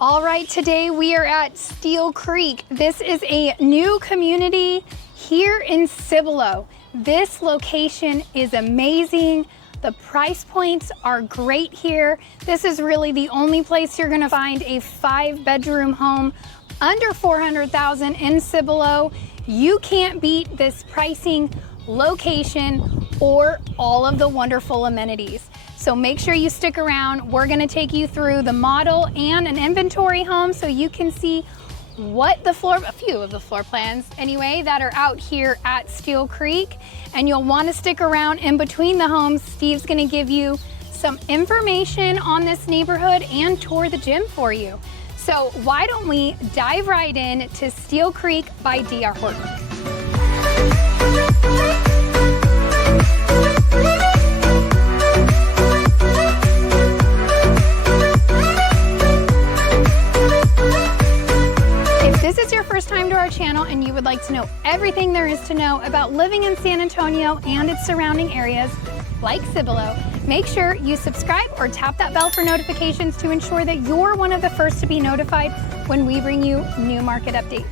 All right, today we are at Steele Creek. This is a new community here in Cibolo. This location is amazing. The price points are great here. This is really the only place you're gonna find a 5-bedroom home under $400,000 in Cibolo. You can't beat this pricing, location, or all of the wonderful amenities. So make sure you stick around. We're gonna take you through the model and an inventory home so you can see a few of the floor plans anyway, that are out here at Steele Creek. And you'll wanna stick around in between the homes. Steve's gonna give you some information on this neighborhood and tour the gym for you. So why don't we dive right in to Steele Creek by DR Horton. First time to our channel and you would like to know everything there is to know about living in San Antonio and its surrounding areas like Cibolo, make sure you subscribe or tap that bell for notifications to ensure that you're one of the first to be notified when we bring you new market updates.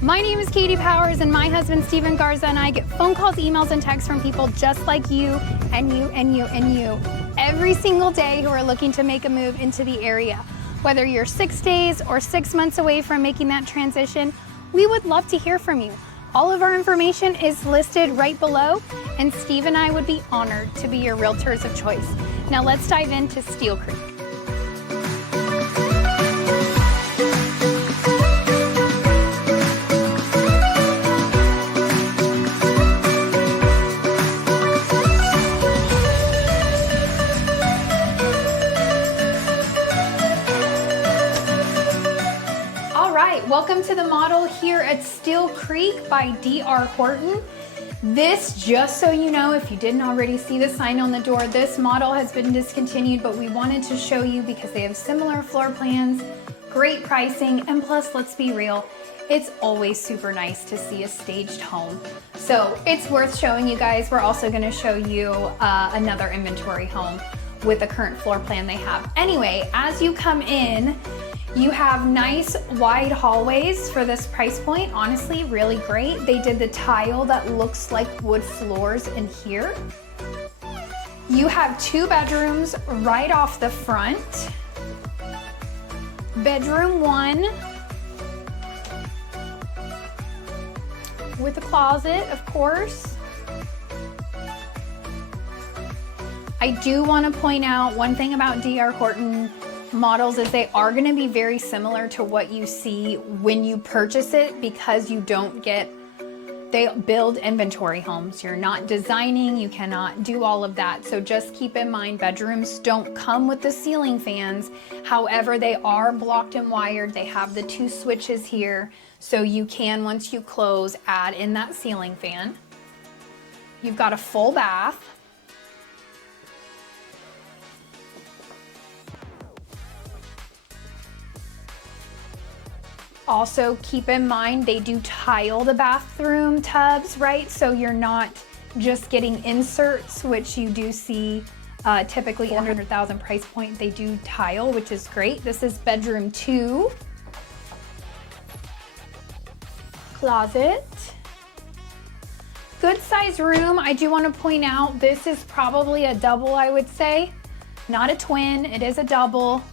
My name is Katie Powers, and my husband Steven Garza and I get phone calls, emails, and texts from people just like you and you and you and you every single day who are looking to make a move into the area. Whether you're 6 days or 6 months away from making that transition, we would love to hear from you. All of our information is listed right below, and Steve and I would be honored to be your realtors of choice. Now let's dive into Steele Creek. Welcome to the model here at Steele Creek by DR Horton. This, just so you know, if you didn't already see the sign on the door, this model has been discontinued, but we wanted to show you because they have similar floor plans, great pricing, and plus, let's be real, it's always super nice to see a staged home. So it's worth showing you guys. We're also gonna show you another inventory home with the current floor plan they have. Anyway, as you come in, you have nice wide hallways for this price point. Honestly, really great. They did the tile that looks like wood floors in here. You have 2 bedrooms right off the front. Bedroom 1 with a closet, of course. I do want to point out one thing about DR Horton models is they are going to be very similar to what you see when you purchase it, because you don't get, they build inventory homes. You're not designing, you cannot do all of that. So just keep in mind, bedrooms don't come with the ceiling fans. However, they are blocked and wired. They have the 2 switches here, so you can, once you close, add in that ceiling fan. You've got a full bath. Also, keep in mind, they do tile the bathroom tubs, right? So you're not just getting inserts, which you do see typically $400,000 price point. They do tile, which is great. This is bedroom 2. Closet. Good size room. I do want to point out, this is probably a double, I would say. Not a twin, it is a double.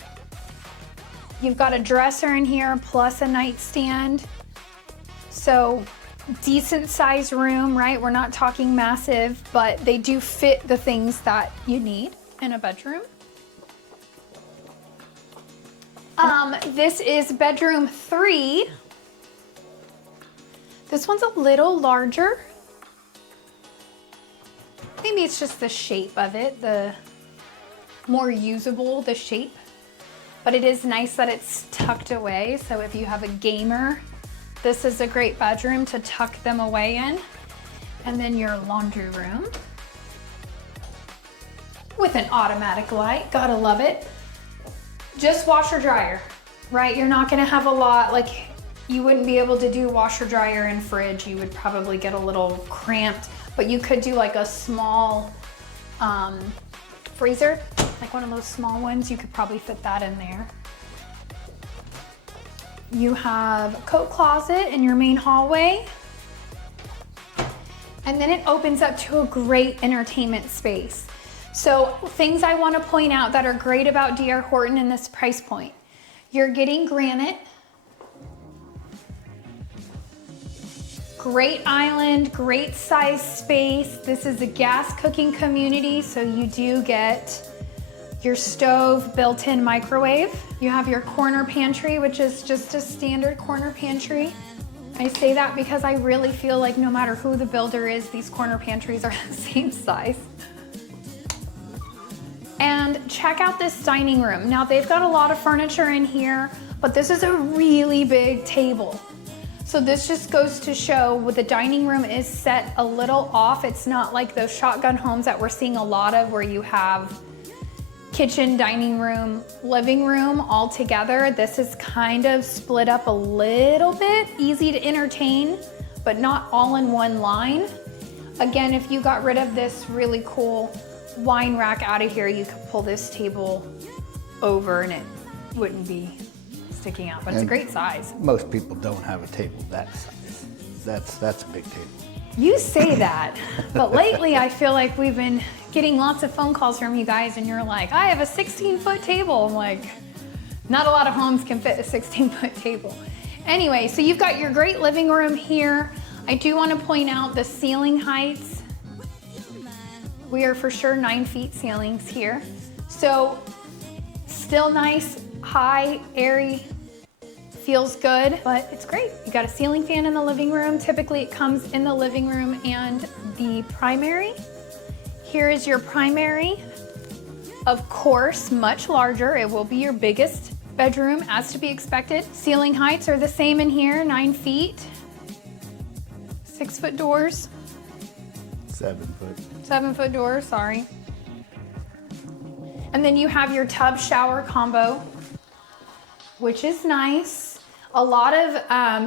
You've got a dresser in here plus a nightstand. So decent size room, right? We're not talking massive, but they do fit the things that you need in a bedroom. This is bedroom 3. This one's a little larger. Maybe it's just the shape of it, the more usable, the shape. But it is nice that it's tucked away. So if you have a gamer, this is a great bedroom to tuck them away in. And then your laundry room with an automatic light, gotta love it. Just washer dryer, right? You're not gonna have a lot, like you wouldn't be able to do washer dryer and fridge. You would probably get a little cramped, but you could do like a small freezer, like one of those small ones. You could probably fit that in there. You have a coat closet in your main hallway. And then it opens up to a great entertainment space. So things I want to point out that are great about DR Horton in this price point. You're getting granite. Great island, great size space. This is a gas cooking community, so you do get your stove, built-in microwave. You have your corner pantry, which is just a standard corner pantry. I say that because I really feel like no matter who the builder is, these corner pantries are the same size. And check out this dining room. Now they've got a lot of furniture in here, but this is a really big table. So this just goes to show what the dining room is set a little off. It's not like those shotgun homes that we're seeing a lot of where you have kitchen, dining room, living room all together. This is kind of split up a little bit, easy to entertain, but not all in one line. Again, if you got rid of this really cool wine rack out of here, you could pull this table over and it wouldn't be sticking out, but it's a great size. Most people don't have a table that size. That's a big table. You say that, but lately I feel like we've been getting lots of phone calls from you guys and you're like, I have a 16-foot table. I'm like, not a lot of homes can fit a 16-foot table. Anyway, so you've got your great living room here. I do want to point out the ceiling heights. We are for sure 9 feet ceilings here. So still nice, high, airy, feels good, but it's great. You got a ceiling fan in the living room. Typically it comes in the living room and the primary. Here is your primary. Of course, much larger. It will be your biggest bedroom as to be expected. Ceiling heights are the same in here, 9 feet. 6-foot doors. 7 foot. 7-foot doors, sorry. And then you have your tub shower combo, which is nice. A lot of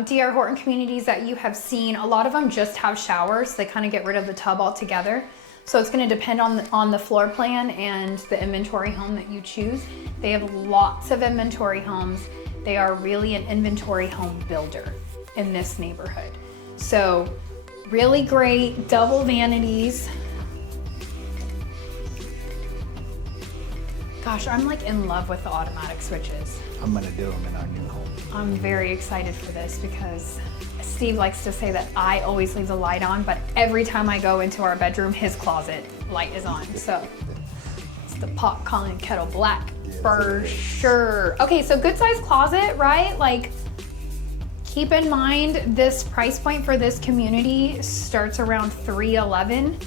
DR Horton communities that you have seen, a lot of them just have showers. They kind of get rid of the tub altogether. So it's going to depend on the floor plan and the inventory home that you choose. They have lots of inventory homes. They are really an inventory home builder in this neighborhood. So really great double vanities. Gosh, I'm like in love with the automatic switches. I'm gonna do them in our new home. I'm very excited for this because Steve likes to say that I always leave the light on, but every time I go into our bedroom, his closet light is on. So it's the pot calling kettle black for sure. Okay, so good size closet, right? Like, keep in mind this price point for this community starts around $311.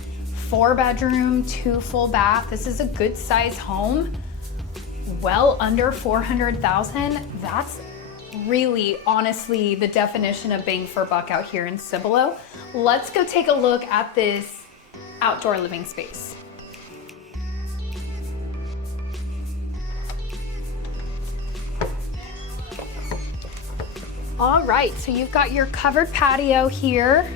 4 bedroom, 2 full bath. This is a good size home. Well under 400,000. That's really honestly the definition of bang for buck out here in Cibolo. Let's go take a look at this outdoor living space. All right, so you've got your covered patio here.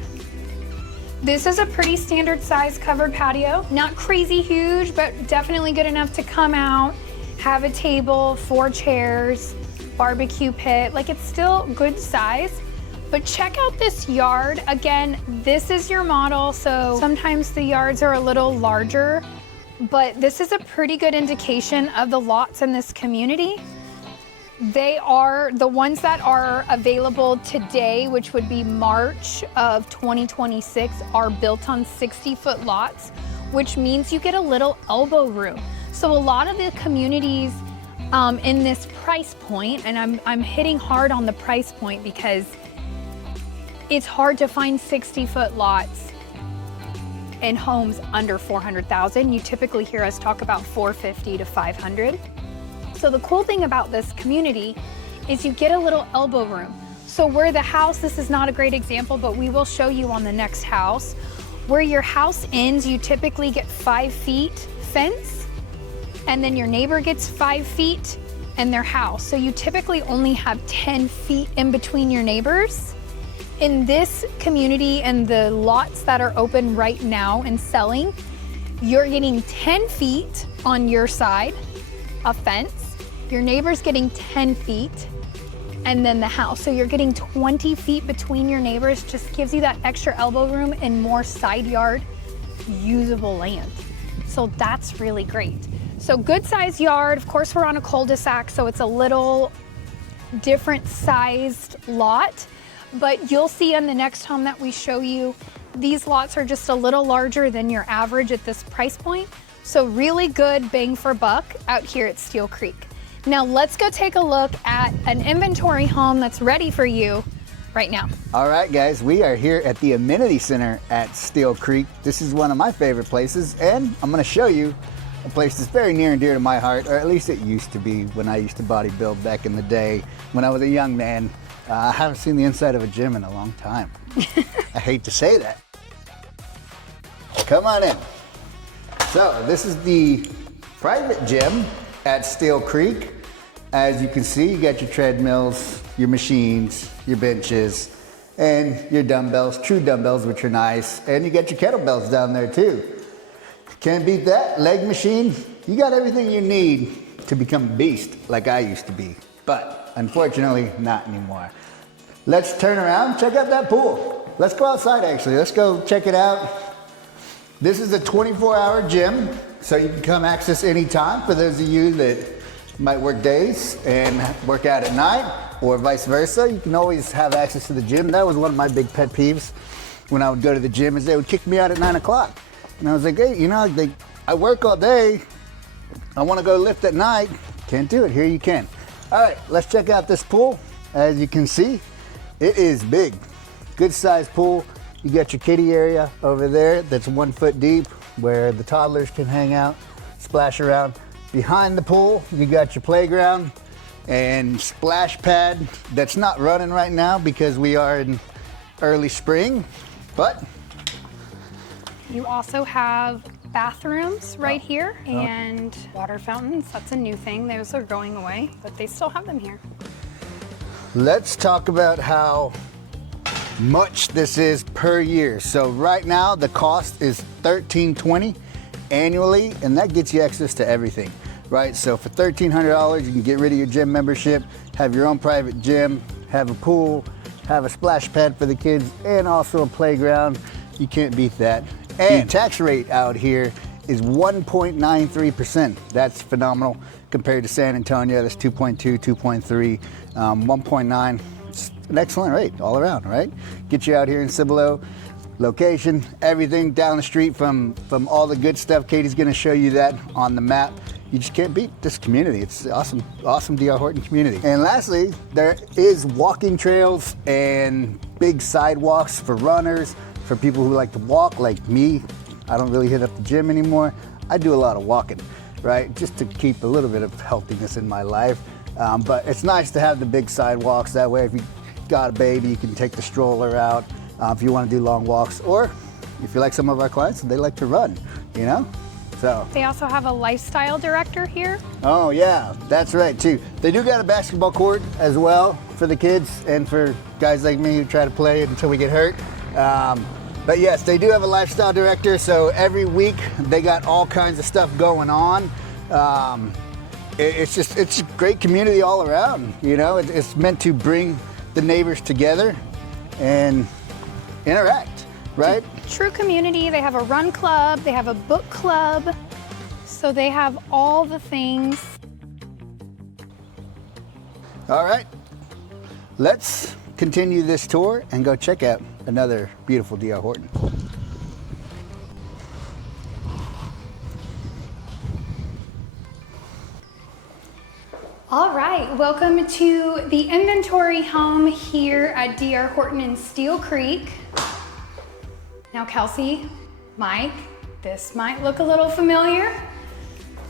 This is a pretty standard size covered patio. Not crazy huge, but definitely good enough to come out, have a table, 4 chairs, barbecue pit. Like, it's still good size. But check out this yard. Again, this is your model, so sometimes the yards are a little larger, but this is a pretty good indication of the lots in this community. They are the ones that are available today, which would be March of 2026, are built on 60-foot lots, which means you get a little elbow room. So a lot of the communities in this price point, and I'm hitting hard on the price point because it's hard to find 60-foot lots in homes under 400,000. You typically hear us talk about 450 to 500. So the cool thing about this community is you get a little elbow room. So where the house, this is not a great example, but we will show you on the next house, where your house ends, you typically get 5 feet fence, and then your neighbor gets 5 feet and their house. So you typically only have 10 feet in between your neighbors. In this community and the lots that are open right now and selling, you're getting 10 feet on your side of fence. Your neighbor's getting 10 feet, and then the house. So you're getting 20 feet between your neighbors, just gives you that extra elbow room and more side yard usable land. So that's really great. So good sized yard. Of course, we're on a cul-de-sac, so it's a little different sized lot, but you'll see on the next home that we show you, these lots are just a little larger than your average at this price point. So really good bang for buck out here at Steele Creek. Now let's go take a look at an inventory home that's ready for you right now. All right, guys, we are here at the Amenity Center at Steele Creek. This is one of my favorite places, and I'm gonna show you a place that's very near and dear to my heart, or at least it used to be when I used to bodybuild back in the day when I was a young man. I haven't seen the inside of a gym in a long time. I hate to say that. Come on in. So this is the private gym at Steele Creek. As you can see, you got your treadmills, your machines, your benches, and your dumbbells, true dumbbells, which are nice. And you got your kettlebells down there too. Can't beat that. Leg machine, you got everything you need to become a beast like I used to be. But unfortunately, not anymore. Let's turn around, check out that pool. Let's go outside actually, let's go check it out. This is a 24-hour gym, so you can come access anytime for those of you that might work days and work out at night, or vice versa. You can always have access to the gym. That was one of my big pet peeves when I would go to the gym, is they would kick me out at 9 o'clock. And I was like, hey, you know, I work all day. I want to go lift at night. Can't do it. Here you can. All right, let's check out this pool. As you can see, it is big. Good sized pool. You got your kiddie area over there that's 1 foot deep where the toddlers can hang out, splash around. Behind the pool, you got your playground and splash pad that's not running right now because we are in early spring, but you also have bathrooms right here and water fountains. That's a new thing. Those are going away, but they still have them here. Let's talk about how much this is per year. So right now the cost is $1,320 annually, and that gets you access to everything, right? So for $1,300, you can get rid of your gym membership, have your own private gym, have a pool, have a splash pad for the kids, and also a playground. You can't beat that. And the tax rate out here is 1.93%. That's phenomenal compared to San Antonio. That's 2.2, 2.3, 1.9. It's an excellent rate all around, right? Get you out here in Cibolo. Location, everything down the street from all the good stuff. Katie's gonna show you that on the map. You just can't beat this community. It's awesome, awesome DR Horton community. And lastly, there is walking trails and big sidewalks for runners, for people who like to walk like me. I don't really hit up the gym anymore. I do a lot of walking, right? Just to keep a little bit of healthiness in my life. But it's nice to have the big sidewalks. That way, if you got a baby, you can take the stroller out. If you want to do long walks, or if you like some of our clients, they like to run, you know? So. They also have a lifestyle director here. Oh yeah, that's right too. They do got a basketball court as well for the kids and for guys like me who try to play until we get hurt. But yes, they do have a lifestyle director, so every week they got all kinds of stuff going on. It's a great community all around, you know? It's meant to bring the neighbors together and interact, right? True community. They have a run club, they have a book club, so they have all the things. All right, let's continue this tour and go check out another beautiful DR Horton. All right, welcome to the inventory home here at DR Horton in Steele Creek. Now Kelsey, Mike, this might look a little familiar.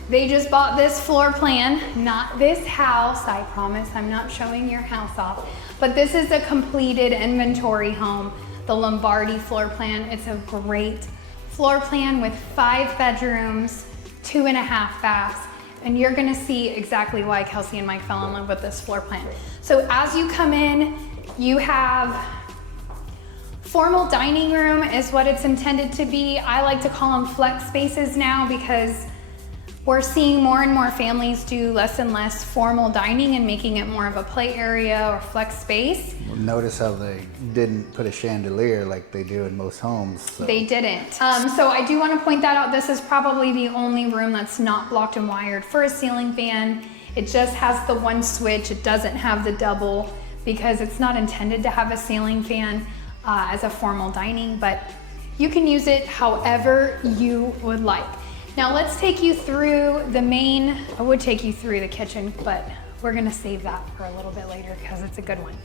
They just bought this floor plan, not this house. I promise I'm not showing your house off, but this is a completed inventory home, the Lombardi floor plan. It's a great floor plan with 5 bedrooms, 2.5 baths. And you're gonna see exactly why Kelsey and Mike fell in love with this floor plan. So as you come in, you have formal dining room is what it's intended to be. I like to call them flex spaces now because We're seeing more and more families do less and less formal dining and making it more of a play area or flex space. Notice how they didn't put a chandelier like they do in most homes. So. They didn't. So I do want to point that out. This is probably the only room that's not blocked and wired for a ceiling fan. It just has the one switch. It doesn't have the double because it's not intended to have a ceiling fan as a formal dining, but you can use it however you would like. Now let's take you through the main, I would take you through the kitchen, but we're gonna save that for a little bit later because it's a good one.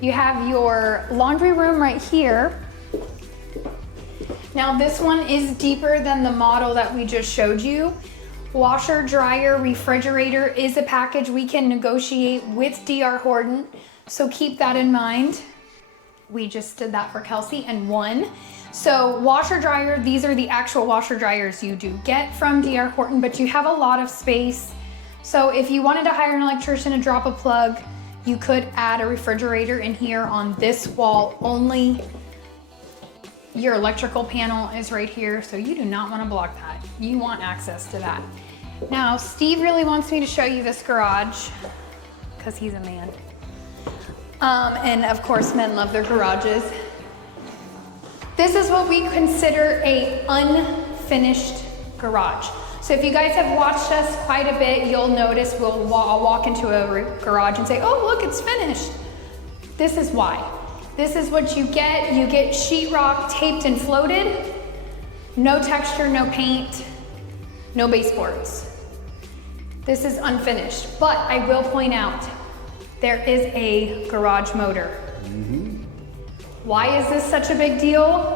You have your laundry room right here. Now this one is deeper than the model that we just showed you. Washer, dryer, refrigerator is a package we can negotiate with DR Horton, so keep that in mind. We just did that for Kelsey and won. So washer dryer, these are the actual washer dryers you do get from DR Horton, but you have a lot of space. So if you wanted to hire an electrician to drop a plug, you could add a refrigerator in here on this wall only. Your electrical panel is right here, so you do not want to block that. You want access to that. Now, Steve really wants me to show you this garage because he's a man. And of course, men love their garages. This is what we consider a unfinished garage. So if you guys have watched us quite a bit, you'll notice I'll walk into a garage and say, oh, look, it's finished. This is why. This is what you get. You get sheetrock taped and floated, no texture, no paint, no baseboards. This is unfinished, but I will point out, there is a garage motor. Why is this such a big deal?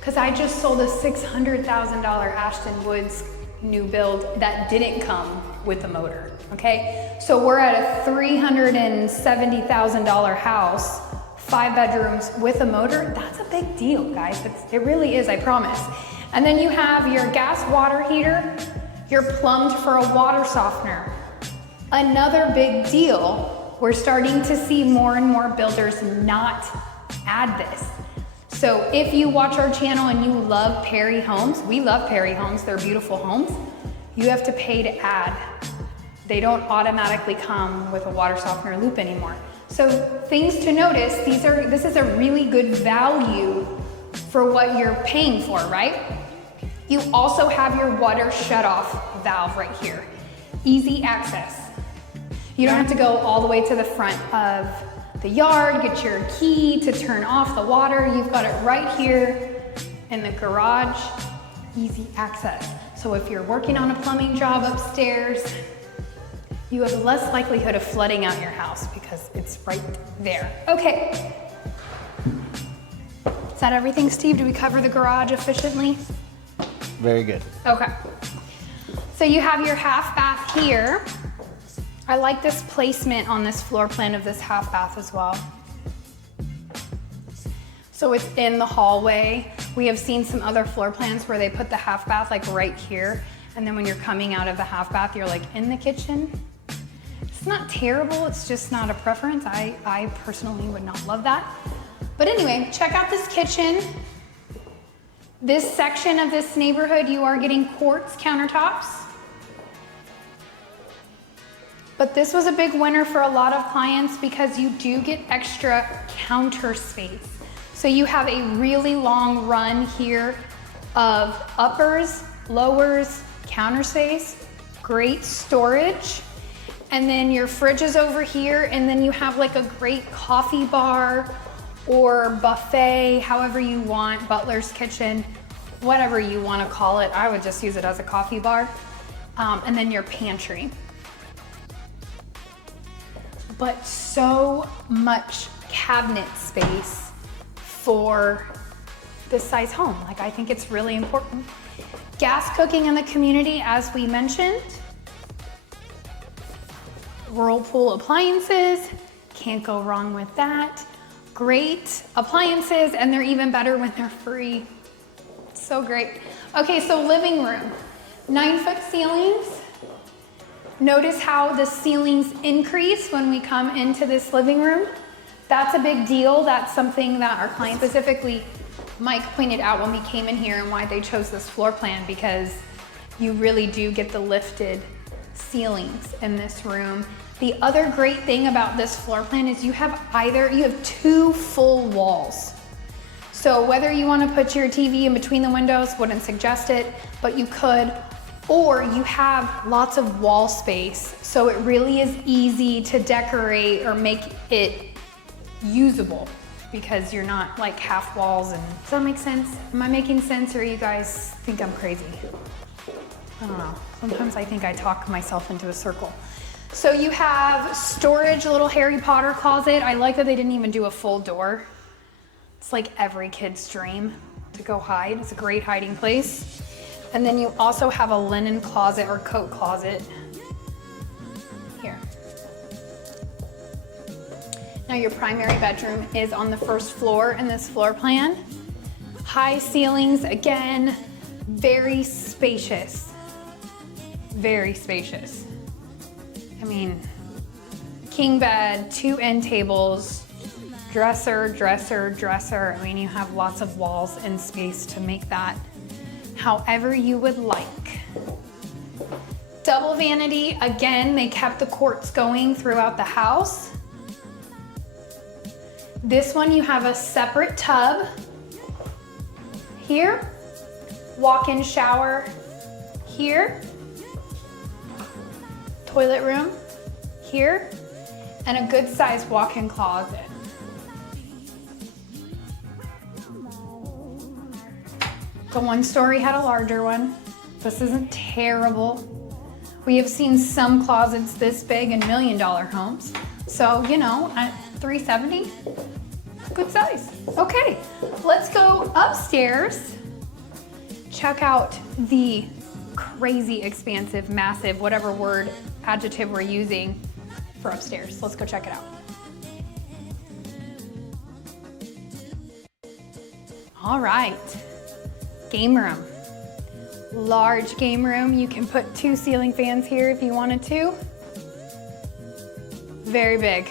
Because I just sold a $600,000 Ashton Woods new build that didn't come with a motor, okay? So we're at a $370,000 house, 5 bedrooms with a motor. That's a big deal, guys. It really is, I promise. And then you have your gas water heater. You're plumbed for a water softener. Another big deal, we're starting to see more and more builders not add this. So if you watch our channel and you love Perry homes, we love Perry homes, they're beautiful homes, you have to pay to add. They don't automatically come with a water softener loop anymore. So things to notice, this is a really good value for what you're paying for, right? You also have your water shutoff valve right here. Easy access. You don't have to go all the way to the front of the yard, get your key to turn off the water. You've got it right here in the garage, easy access. So if you're working on a plumbing job upstairs, you have less likelihood of flooding out your house because it's right there. Okay. Is that everything, Steve? Did we cover the garage efficiently? Very good. Okay. So you have your half bath here. I like this placement on this floor plan of this half bath as well. So it's in the hallway. We have seen some other floor plans where they put the half bath like right here. And then when you're coming out of the half bath, you're like in the kitchen. It's not terrible, it's just not a preference. I personally would not love that. But anyway, check out this kitchen. This section of this neighborhood, you are getting quartz countertops. But this was a big winner for a lot of clients because you do get extra counter space. So you have a really long run here of uppers, lowers, counter space, great storage. And then your fridge is over here, and then you have like a great coffee bar or buffet, however you want, butler's kitchen, whatever you want to call it. I would just use it as a coffee bar. And then your pantry. But so much cabinet space for this size home. Like, I think it's really important. Gas cooking in the community, as we mentioned. Whirlpool appliances, can't go wrong with that. Great appliances, and they're even better when they're free. So great. Okay, so living room, 9-foot ceilings. Notice how the ceilings increase when we come into this living room. That's a big deal. That's something that our client, specifically Mike, pointed out when we came in here and why they chose this floor plan, because You really do get the lifted ceilings in this room. The other great thing about this floor plan is you have 2 full walls. So whether you want to put your TV in between the windows, wouldn't suggest it, but you could, or you have lots of wall space. So it really is easy to decorate or make it usable because you're not like half walls. And does that make sense? Am I making sense, or you guys think I'm crazy? I don't know. Sometimes I think I talk myself into a circle. So you have storage, a little Harry Potter closet. I like that they didn't even do a full door. It's like every kid's dream to go hide. It's a great hiding place. And then you also have a linen closet or coat closet here. Now your primary bedroom is on the first floor in this floor plan. High ceilings, again, very spacious. Very spacious. I mean, king bed, 2 end tables, dresser, dresser, dresser. I mean, you have lots of walls and space to make that however you would like. Double vanity, again, they kept the quartz going throughout the house. This one, you have a separate tub here, walk-in shower here, toilet room here, and a good sized walk-in closet. The 1-story had a larger one. This isn't terrible. We have seen some closets this big in $1 million homes. So, you know, at $370, good size. Okay, let's go upstairs. Check out the crazy expansive, massive, whatever word, adjective we're using for upstairs. Let's go check it out. All right, game room. Large game room. You can put 2 ceiling fans here if you wanted to. Very big.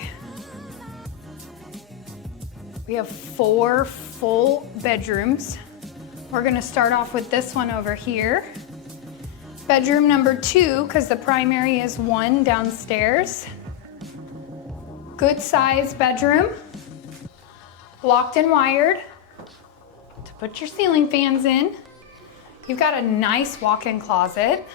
We have 4 full bedrooms. We're gonna start off with this one over here. Bedroom number 2, because the primary is 1 downstairs. Good sized bedroom. Locked and wired to put your ceiling fans in. You've got a nice walk-in closet.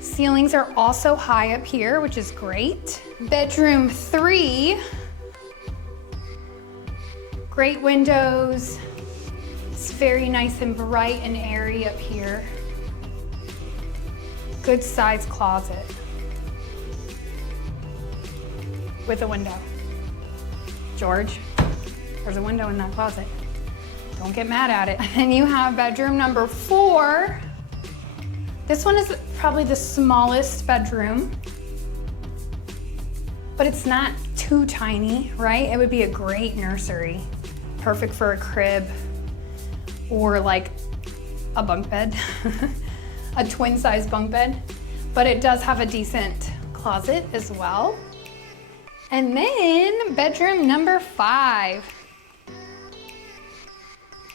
Ceilings are also high up here, which is great. Bedroom 3. Great windows. It's very nice and bright and airy up here. Good sized closet with a window. George, there's a window in that closet. Don't get mad at it. And you have bedroom number 4. This one is probably the smallest bedroom, but it's not too tiny, right? It would be a great nursery. Perfect for a crib or like a bunk bed, a twin size bunk bed, but it does have a decent closet as well. And then bedroom number 5.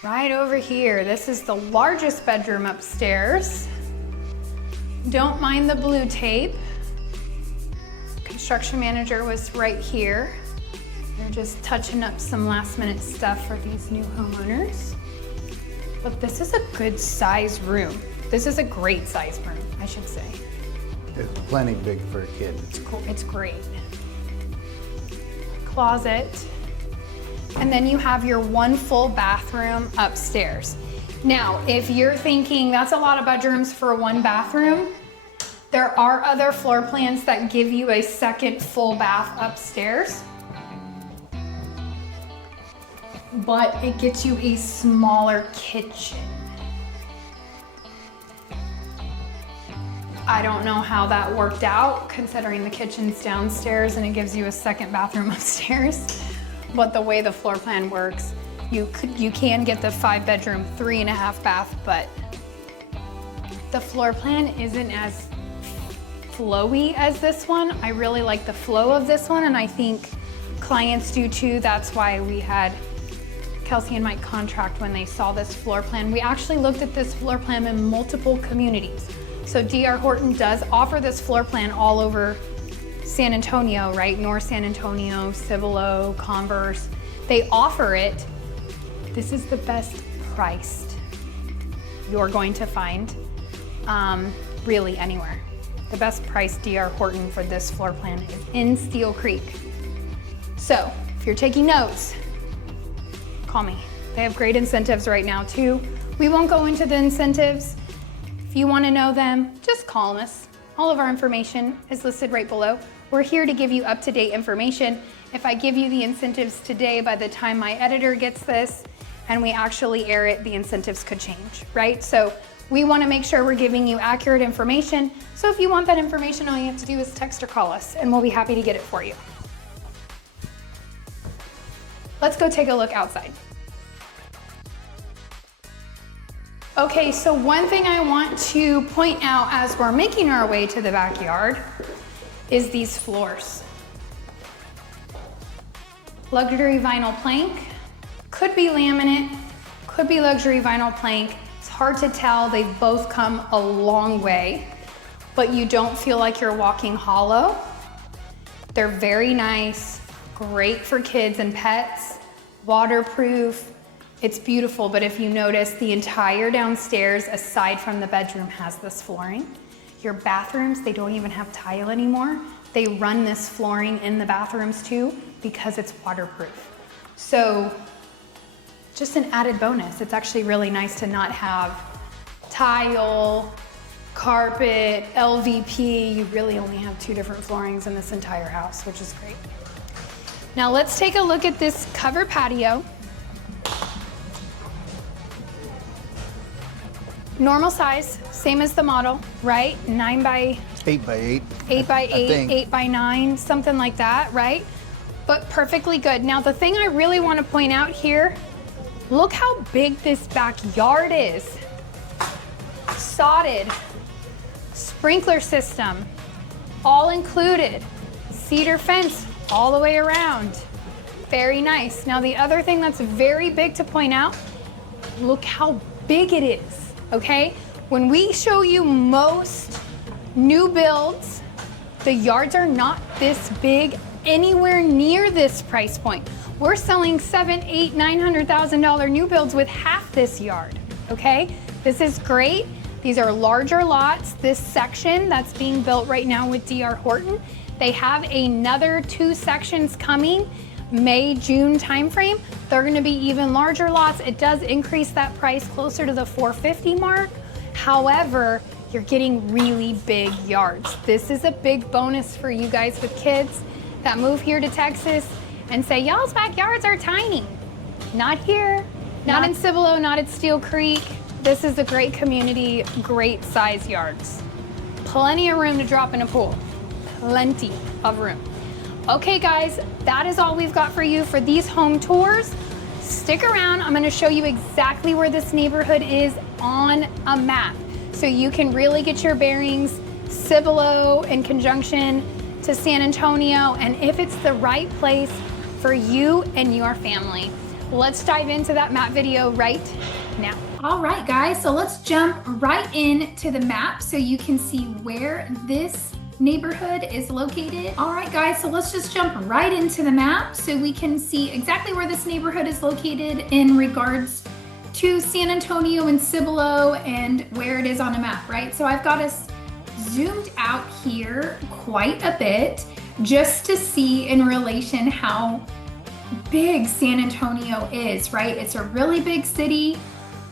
Right over here. This is the largest bedroom upstairs. Don't mind the blue tape. Construction manager was right here. They're just touching up some last minute stuff for these new homeowners. But this is a good size room. This is a great size room, I should say. It's plenty big for a kid. It's cool, it's great. Closet. And then you have your 1 full bathroom upstairs. Now, if you're thinking that's a lot of bedrooms for 1 bathroom, there are other floor plans that give you a 2nd full bath upstairs. But it gets you a smaller kitchen. I don't know how that worked out considering the kitchen's downstairs and it gives you a 2nd bathroom upstairs. But the way the floor plan works, you can get the 5-bedroom, 3.5 bath, but the floor plan isn't as flowy as this one. I really like the flow of this one, and I think clients do too. That's why we had Kelsey and Mike contract when they saw this floor plan. We actually looked at this floor plan in multiple communities. So DR Horton does offer this floor plan all over San Antonio, right? North San Antonio, Cibolo, Converse. They offer it. This is the best priced you're going to find really anywhere. The best price DR Horton for this floor plan is in Steele Creek. So if you're taking notes, call me. They have great incentives right now too. We won't go into the incentives. If you want to know them, just call us. All of our information is listed right below. We're here to give you up-to-date information. If I give you the incentives today, by the time my editor gets this and we actually air it, the incentives could change, right? So we want to make sure we're giving you accurate information. So if you want that information, all you have to do is text or call us and we'll be happy to get it for you. Let's go take a look outside. Okay, so one thing I want to point out as we're making our way to the backyard is these floors. Luxury vinyl plank, could be laminate, could be luxury vinyl plank. It's hard to tell, they've both come a long way, but you don't feel like you're walking hollow. They're very nice, great for kids and pets, waterproof. It's beautiful, but if you notice, the entire downstairs, aside from the bedroom, has this flooring. Your bathrooms, they don't even have tile anymore. They run this flooring in the bathrooms too because it's waterproof. So just an added bonus. It's actually really nice to not have tile, carpet, LVP. You really only have 2 different floorings in this entire house, which is great. Now let's take a look at this covered patio. Normal size, same as the model, right? 9 by 8 by 8. 8 by 8, 8 by 9, something like that, right? But perfectly good. Now the thing I really want to point out here, look how big this backyard is. Sodded, sprinkler system, all included, cedar fence all the way around. Very nice. Now the other thing that's very big to point out, look how big it is. Okay, when we show you most new builds, the yards are not this big anywhere near this price point. We're selling $700,000, $800,000, $900,000 new builds with half this yard, okay? This is great. These are larger lots. This section that's being built right now with DR Horton, they have another 2 sections coming May, June timeframe. They're gonna be even larger lots. It does increase that price closer to the $450 mark. However, you're getting really big yards. This is a big bonus for you guys with kids that move here to Texas and say, y'all's backyards are tiny. Not here, not in Cibolo, not at Steele Creek. This is a great community, great size yards. Plenty of room to drop in a pool. Plenty of room. Okay guys, that is all we've got for you for these home tours. Stick around, I'm gonna show you exactly where this neighborhood is on a map so you can really get your bearings, Cibolo in conjunction to San Antonio, and if it's the right place for you and your family. Let's dive into that map video right now. All right guys, so let's jump right into the map so you can see where this neighborhood is located. All right guys, so let's just jump right into the map so we can see exactly where this neighborhood is located in regards to San Antonio and Cibolo and where it is on a map, right? So I've got us zoomed out here quite a bit just to see in relation how big San Antonio is, right? It's a really big city,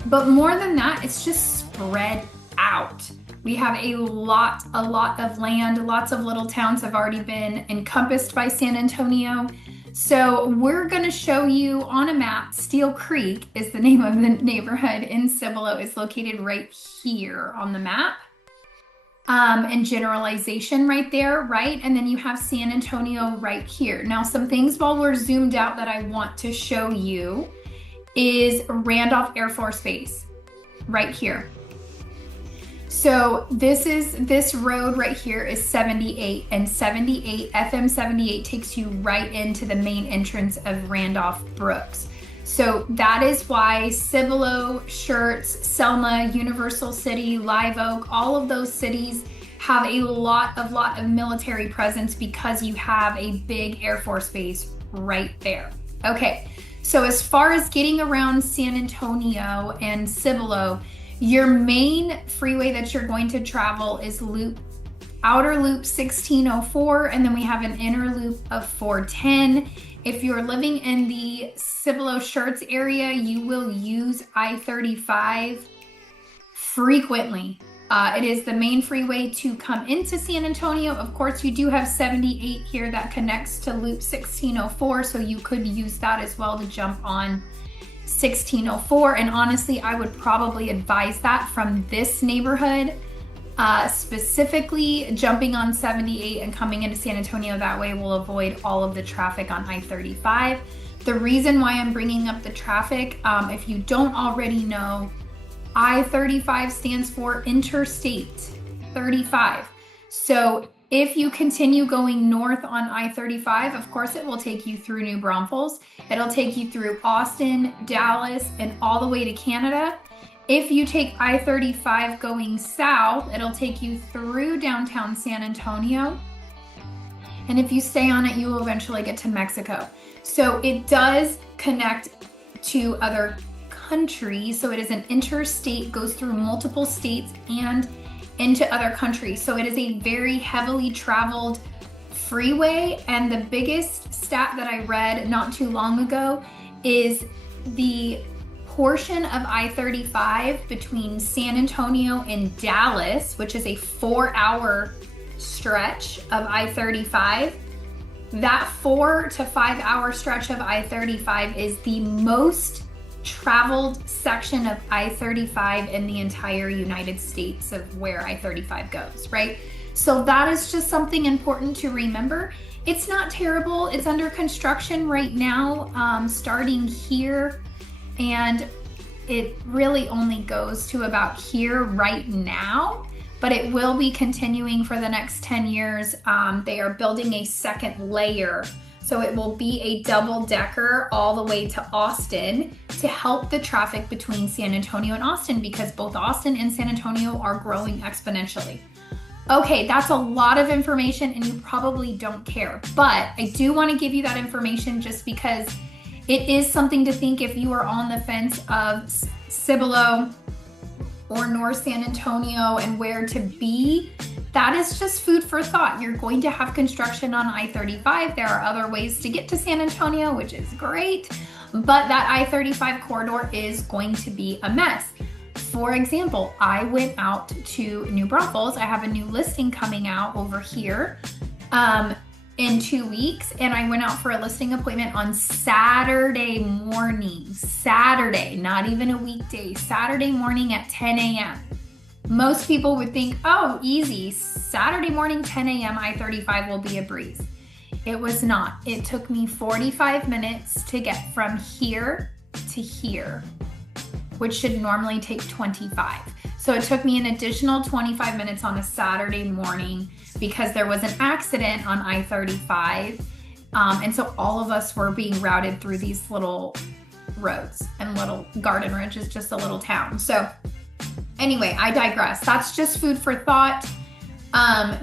but more than that, it's just spread out. We have a lot of land. Lots of little towns have already been encompassed by San Antonio. So we're gonna show you on a map, Steele Creek is the name of the neighborhood in Cibolo. It's located right here on the map. And generalization right there, right? And then you have San Antonio right here. Now some things while we're zoomed out that I want to show you is Randolph Air Force Base right here. So this road right here is 78, and FM 78 takes you right into the main entrance of Randolph Brooks. So that is why Cibolo, Schertz, Selma, Universal City, Live Oak, all of those cities have a lot of military presence because you have a big Air Force base right there. Okay, so as far as getting around San Antonio and Cibolo, your main freeway that you're going to travel is outer loop 1604, and then we have an inner loop of 410. If you're living in the Cibolo Schertz area, you will use I-35 frequently. It is the main freeway to come into San Antonio. Of course, you do have 78 here that connects to loop 1604, so you could use that as well to jump on 1604. And honestly, I would probably advise that from this neighborhood, specifically jumping on 78 and coming into San Antonio. That way we'll avoid all of the traffic on I-35. The reason why I'm bringing up the traffic, if you don't already know, I-35 stands for Interstate 35. So if you continue going north on I-35, of course it will take you through New Braunfels. It'll take you through Austin, Dallas, and all the way to Canada. If you take I-35 going south, it'll take you through downtown San Antonio. And if you stay on it, you will eventually get to Mexico. So it does connect to other countries. So it is an interstate, goes through multiple states and into other countries. So it is a very heavily traveled freeway. And the biggest stat that I read not too long ago is the portion of I-35 between San Antonio and Dallas, which is a 4-hour stretch of I-35. That 4 to 5 hour stretch of I-35 is the most traveled section of I-35 in the entire United States of where I-35 goes, right? So that is just something important to remember. It's not terrible. It's under construction right now, starting here, and it really only goes to about here right now, but it will be continuing for the next 10 years. They are building a second layer. So it will be a double-decker all the way to Austin to help the traffic between San Antonio and Austin, because both Austin and San Antonio are growing exponentially. Okay, that's a lot of information and you probably don't care, but I do want to give you that information just because it is something to think if you are on the fence of Cibolo or North San Antonio and where to be. That is just food for thought. You're going to have construction on I-35. There are other ways to get to San Antonio, which is great, but that I-35 corridor is going to be a mess. For example, I went out to New Braunfels. I have a new listing coming out over here in 2 weeks, and I went out for a listing appointment on Saturday morning. Saturday, not even a weekday, Saturday morning at 10 a.m. Most people would think, oh, easy, Saturday morning, 10 a.m., I-35 will be a breeze. It was not. It took me 45 minutes to get from here to here, which should normally take 25. So it took me an additional 25 minutes on a Saturday morning because there was an accident on I-35. And so all of us were being routed through these little roads, and Little Garden Ridge is just a little town. So anyway, I digress. That's just food for thought.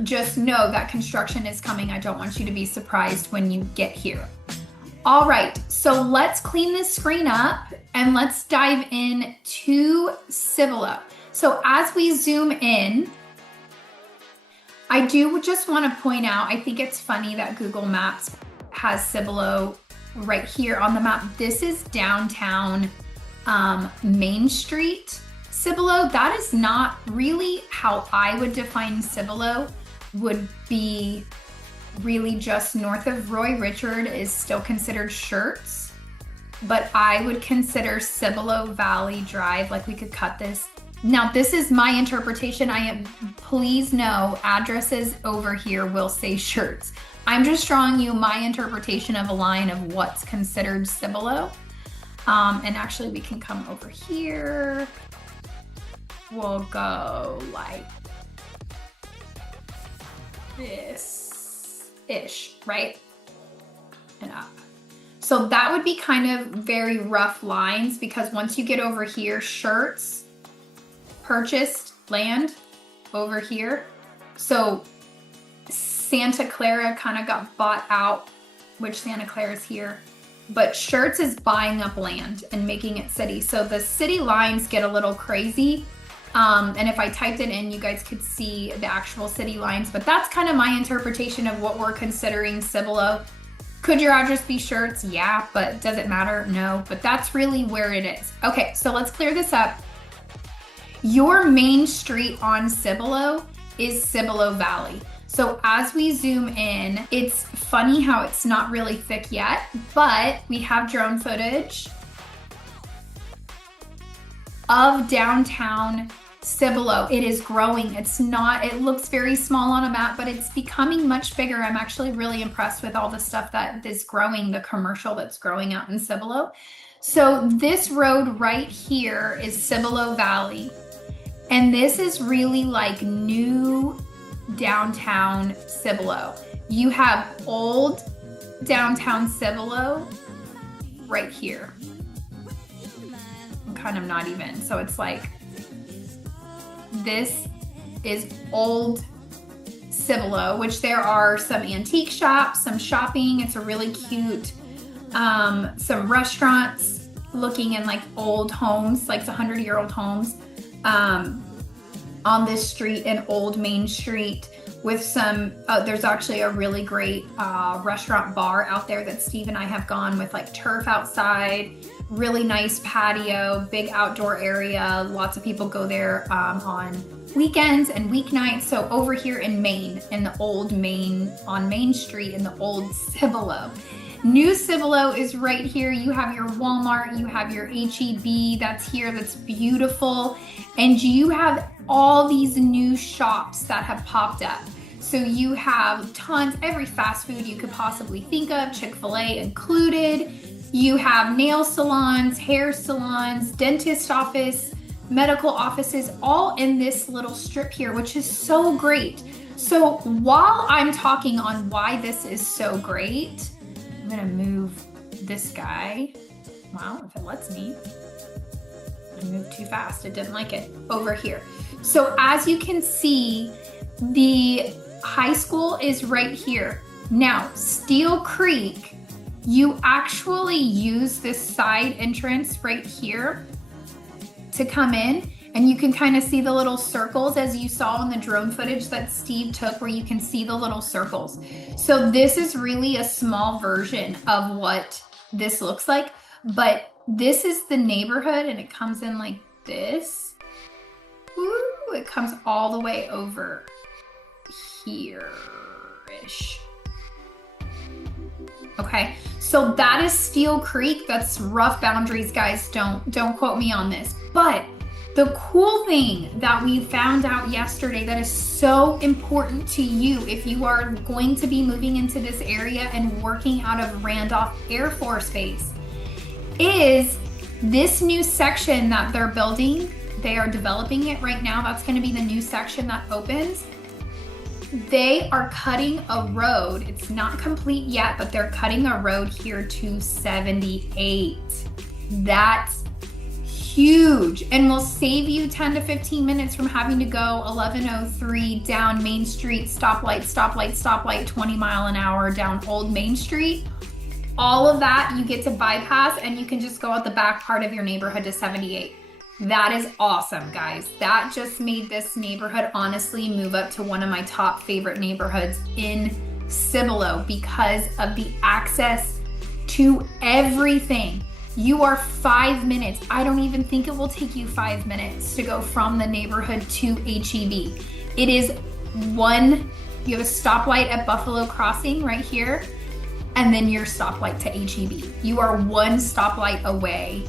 Just know that construction is coming. I don't want you to be surprised when you get here. All right, so let's clean this screen up and let's dive in to Cibolo. So as we zoom in, I do just want to point out, I think it's funny that Google Maps has Cibolo right here on the map. This is downtown Main Street. Cibolo, that is not really how I would define Cibolo. Would be really just north of Roy Richard is still considered Schertz, but I would consider Cibolo Valley Drive, like we could cut this. Now, this is my interpretation. Please know, addresses over here will say Schertz. I'm just showing you my interpretation of a line of what's considered Cibolo. And actually we can come over here. We'll go like this-ish, right? And up. So that would be kind of very rough lines, because once you get over here, Shirts purchased land over here. So Santa Clara kind of got bought out, which Santa Clara is here. But Shirts is buying up land and making it city. So the city lines get a little crazy. And if I typed it in, you guys could see the actual city lines. But that's kind of my interpretation of what we're considering Cibolo. Could your address be Shirts? Yeah, but does it matter? No, but that's really where it is. Okay, so let's clear this up. Your main street on Cibolo is Cibolo Valley. So as we zoom in, it's funny how it's not really thick yet, but we have drone footage of downtown Cibolo. It is growing. It looks very small on a map, but it's becoming much bigger. I'm actually really impressed with all the stuff that is growing, the commercial that's growing out in Cibolo. So this road right here is Cibolo Valley. And this is really like new downtown Cibolo. You have old downtown Cibolo right here. I'm kind of not even. So it's like, this is old Cibolo, which there are some antique shops, some shopping. It's a really cute, some restaurants looking in like old homes, like the 100-year-old homes, on this street, in Old Main Street, with some, there's actually a really great restaurant bar out there that Steve and I have gone, with like turf outside, really nice patio, big outdoor area. Lots of people go there on weekends and weeknights. So over here in Maine, in the old Maine, on Main Street in the old Cibolo. New Cibolo is right here. You have your Walmart, you have your H-E-B that's here, that's beautiful. And you have all these new shops that have popped up. So you have tons, every fast food you could possibly think of, Chick-fil-A included. You have nail salons, hair salons, dentist office, medical offices, all in this little strip here, which is so great. So while I'm talking on why this is so great, I'm gonna move this guy. Wow, if it lets me. I moved too fast, it didn't like it. Over here. So as you can see, the high school is right here. Now, Steele Creek, you actually use this side entrance right here to come in, and you can kind of see the little circles, as you saw in the drone footage that Steve took, where you can see the little circles. So this is really a small version of what this looks like, but this is the neighborhood, and it comes in like this. Ooh, it comes all the way over here-ish. Okay, so that is Steele Creek. That's rough boundaries, guys. Don't quote me on this. But the cool thing that we found out yesterday that is so important to you if you are going to be moving into this area and working out of Randolph Air Force Base is this new section that they're building. They are developing it right now. That's going to be the new section that opens. They are cutting a road. It's not complete yet, but they're cutting a road here to 78. That's huge, and will save you 10 to 15 minutes from having to go 1103 down Main Street, stoplight, 20 mile an hour down Old Main Street. All of that you get to bypass, and you can just go out the back part of your neighborhood to 78. That is awesome, guys. That just made this neighborhood honestly move up to one of my top favorite neighborhoods in Cibolo because of the access to everything. You are 5 minutes. I don't even think it will take you 5 minutes to go from the neighborhood to H-E-B. It is one, you have a stoplight at Buffalo Crossing right here, and then your stoplight to H-E-B. You are one stoplight away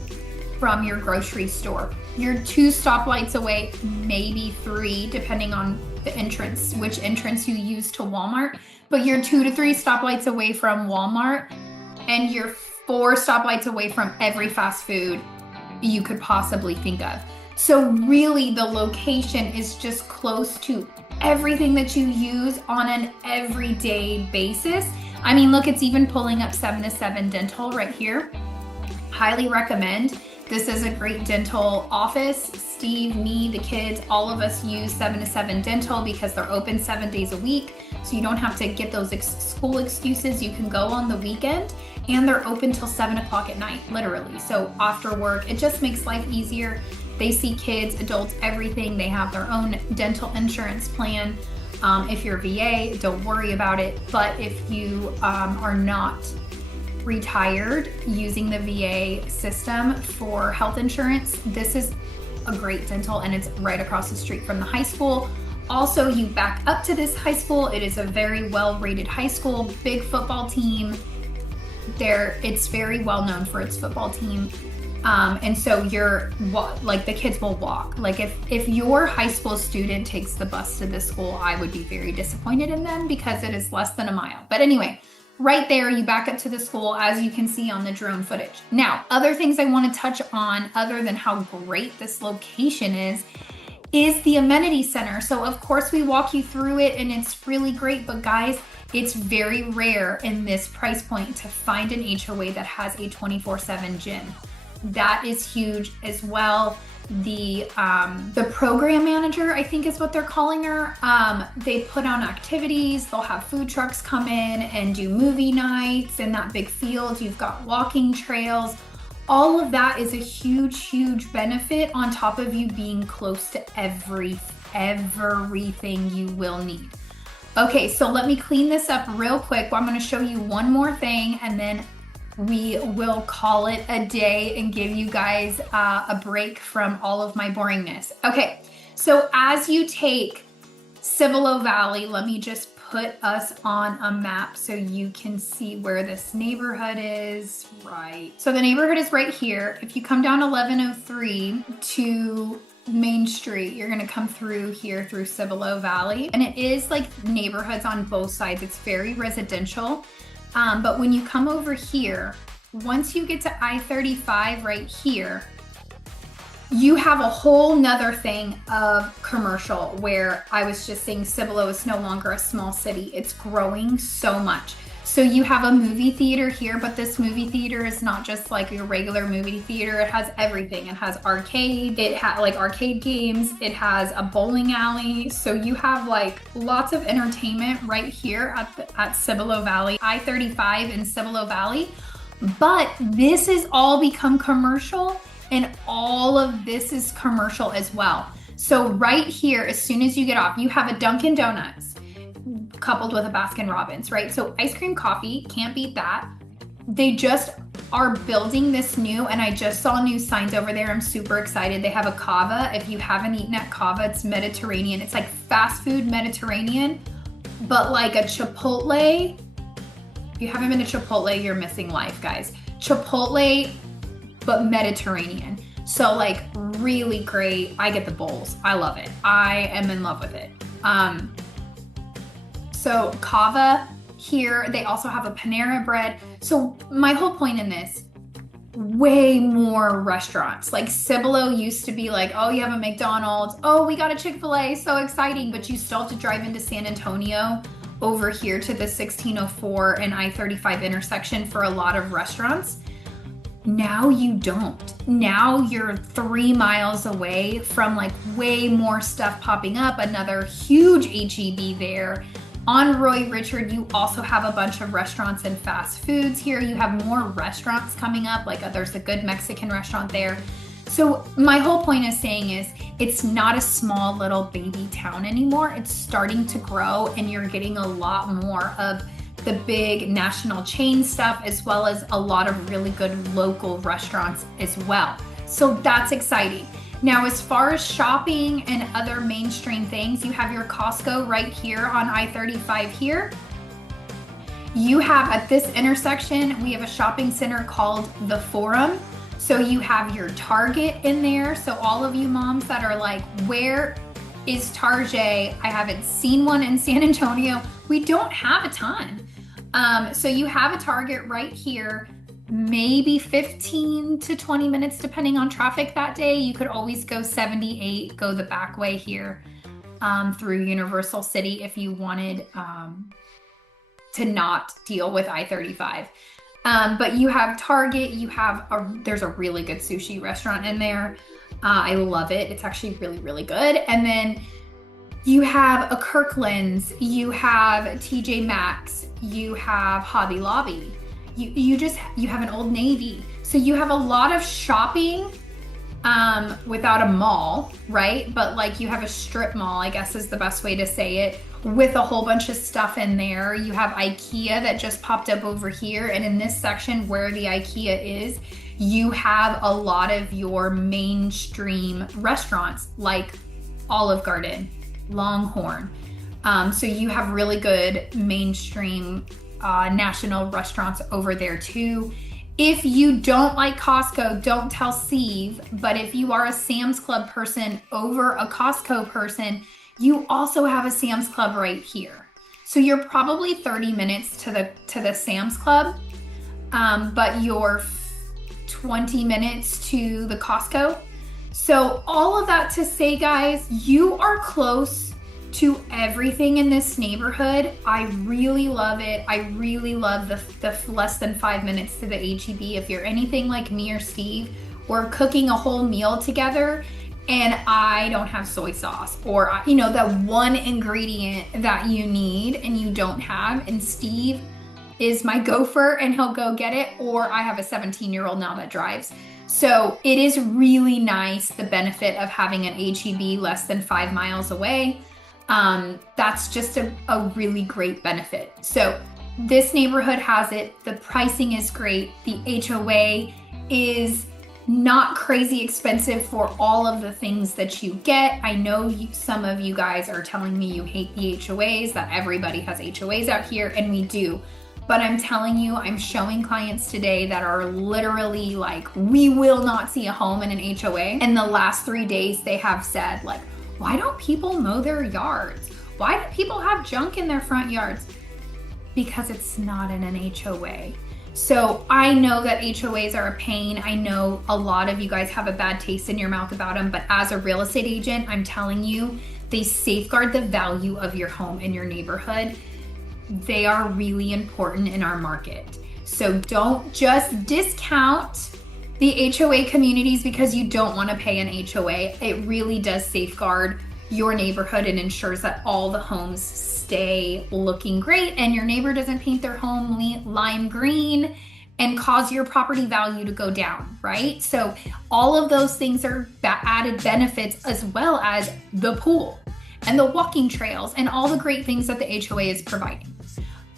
from your grocery store. You're 2 stoplights away, maybe 3, depending on the entrance, which entrance you use to Walmart, but you're 2 to 3 stoplights away from Walmart, and you're 4 stoplights away from every fast food you could possibly think of. So really the location is just close to everything that you use on an everyday basis. I mean, look, it's even pulling up 7 to 7 Dental right here. Highly recommend. This is a great dental office. Steve, me, the kids, all of us use 7 to 7 Dental because they're open 7 days a week. So you don't have to get those school excuses. You can go on the weekend, and they're open till 7 o'clock at night, literally. So after work, it just makes life easier. They see kids, adults, everything. They have their own dental insurance plan. If you're VA, don't worry about it. But if you are not retired using the VA system for health insurance, this is a great dental, and it's right across the street from the high school. Also, you back up to this high school. It is a very well-rated high school, big football team. It's very well known for its football team. And so the kids will walk. Like if your high school student takes the bus to this school, I would be very disappointed in them because it is less than a mile. But anyway, right there, you back up to the school, as you can see on the drone footage. Now, other things I want to touch on, other than how great this location is the amenity center. So of course we walk you through it, and it's really great, but guys, it's very rare in this price point to find an HOA that has a 24/7 gym. That is huge as well. The program manager, I think is what they're calling her. They put on activities. They'll have food trucks come in and do movie nights in that big field. You've got walking trails. All of that is a huge, huge benefit on top of you being close to everything you will need. Okay, so let me clean this up real quick. I'm going to show you one more thing, and then we will call it a day and give you guys a break from all of my boringness. Okay, so as you take Cibolo Valley, let me just put us on a map so you can see where this neighborhood is. Right. So the neighborhood is right here. If you come down 1103 to Main Street, you're gonna come through here through Cibolo Valley. And it is like neighborhoods on both sides. It's very residential. But when you come over here, once you get to I-35 right here, you have a whole nother thing of commercial, where I was just saying Cibolo is no longer a small city. It's growing so much. So you have a movie theater here, but this movie theater is not just like your regular movie theater. It has everything. It has arcade, it has like arcade games, it has a bowling alley. So you have like lots of entertainment right here at Cibolo Valley, I-35 in Cibolo Valley. But this has all become commercial, and all of this is commercial as well. So right here, as soon as you get off, you have a Dunkin' Donuts coupled with a Baskin Robbins, right? So ice cream coffee, can't beat that. They just are building this new, and I just saw new signs over there. I'm super excited. They have a Cava. If you haven't eaten at Cava, it's Mediterranean. It's like fast food Mediterranean, but like a Chipotle. If you haven't been to Chipotle, you're missing life, guys. Chipotle, but Mediterranean. So like really great. I get the bowls. I love it. I am in love with it. So Cava here, they also have a Panera Bread. So my whole point in this, way more restaurants. Like Cibolo used to be like, oh, you have a McDonald's. Oh, we got a Chick-fil-A, so exciting. But you still have to drive into San Antonio over here to the 1604 and I-35 intersection for a lot of restaurants. Now you don't. Now you're 3 miles away from like way more stuff popping up. Another huge HEB there. On Roy Richard, you also have a bunch of restaurants and fast foods here. You have more restaurants coming up, like there's a good Mexican restaurant there. So my whole point is saying is it's not a small little baby town anymore. It's starting to grow, and you're getting a lot more of the big national chain stuff, as well as a lot of really good local restaurants as well. So that's exciting. Now, as far as shopping and other mainstream things, you have your Costco right here on I-35 here. You have at this intersection, we have a shopping center called The Forum. So you have your Target in there. So all of you moms that are like, where is Target? I haven't seen one in San Antonio. We don't have a ton. So you have a Target right here, maybe 15 to 20 minutes depending on traffic that day. You could always go 78, go the back way here. through Universal City if you wanted to not deal with I-35. But you have Target, there's a really good sushi restaurant in there. I love it. It's actually really, really good. And then you have a Kirkland's, you have TJ Maxx, you have Hobby Lobby, you have an Old Navy. So you have a lot of shopping without a mall, right? But like you have a strip mall, I guess is the best way to say it, with a whole bunch of stuff in there. You have IKEA that just popped up over here. And in this section where the IKEA is, you have a lot of your mainstream restaurants like Olive Garden, Longhorn. So you have really good mainstream national restaurants over there too. If you don't like Costco, don't tell Steve, but if you are a Sam's Club person over a Costco person, you also have a Sam's Club right here. So you're probably 30 minutes to the Sam's Club, but you're 20 minutes to the Costco. So all of that to say, guys, you are close to everything in this neighborhood. I really love it. I really love the less than 5 minutes to the HEB. If you're anything like me or Steve, we're cooking a whole meal together and I don't have soy sauce, or that one ingredient that you need and you don't have, and Steve is my gopher and he'll go get it, or I have a 17-year-old now that drives. So it is really nice, the benefit of having an HEB less than 5 miles away. That's just a really great benefit. So this neighborhood has it. The pricing is great. The HOA is not crazy expensive for all of the things that you get. I know some of you guys are telling me you hate the HOAs, that everybody has HOAs out here, and we do. But I'm telling you, I'm showing clients today that are literally like, we will not see a home in an HOA. In the last 3 days, they have said like, why don't people mow their yards? Why do people have junk in their front yards? Because it's not in an HOA. So I know that HOAs are a pain. I know a lot of you guys have a bad taste in your mouth about them, but as a real estate agent, I'm telling you, they safeguard the value of your home in your neighborhood. They are really important in our market. So don't just discount the HOA communities because you don't want to pay an HOA. It really does safeguard your neighborhood and ensures that all the homes stay looking great and your neighbor doesn't paint their home lime green and cause your property value to go down, right? So all of those things are added benefits, as well as the pool and the walking trails and all the great things that the HOA is providing.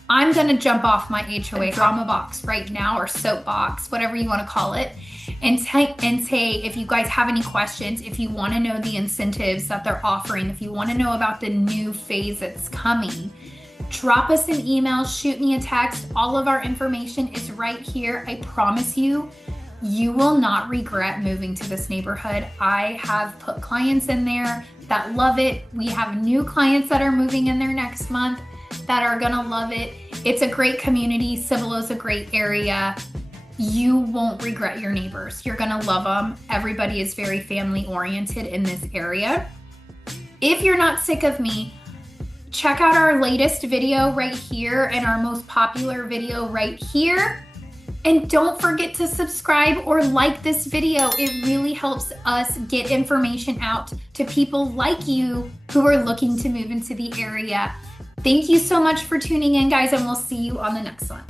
I'm gonna jump off my HOA drama box right now, or soapbox, whatever you wanna call it, and say, if you guys have any questions, if you wanna know the incentives that they're offering, if you wanna know about the new phase that's coming, drop us an email, shoot me a text. All of our information is right here. I promise you, you will not regret moving to this neighborhood. I have put clients in there that love it. We have new clients that are moving in there next month that are gonna love it. It's a great community. Cibolo's a great area. You won't regret your neighbors. You're gonna love them. Everybody is very family oriented in this area. If you're not sick of me, check out our latest video right here and our most popular video right here. And don't forget to subscribe or like this video. It really helps us get information out to people like you who are looking to move into the area. Thank you so much for tuning in, guys, and we'll see you on the next one.